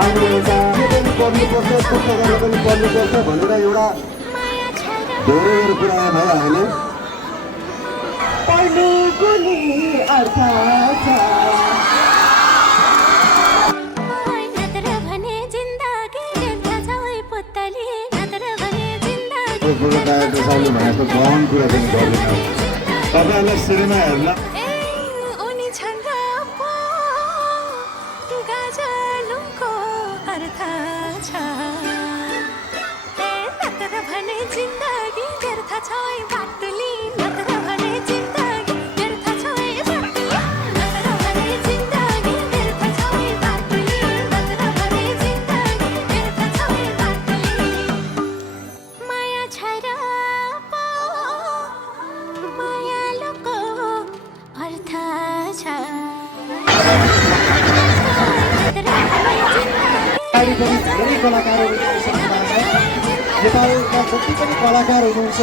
अनि एउटा पढ्नुपर्छ पुस्तकहरू पनि पढ्नुपर्छ भनेर एउटा धेरैहरू कुरा भइहाल्यो। पढ्नुको नि अर्थ छ भनेको गहन कुरा पनि गर्दैन। तपाईँहरूलाई सिनेमा हेर्न धेरै कलाकारहरू नेपालका जति पनि कलाकार हुनुहुन्छ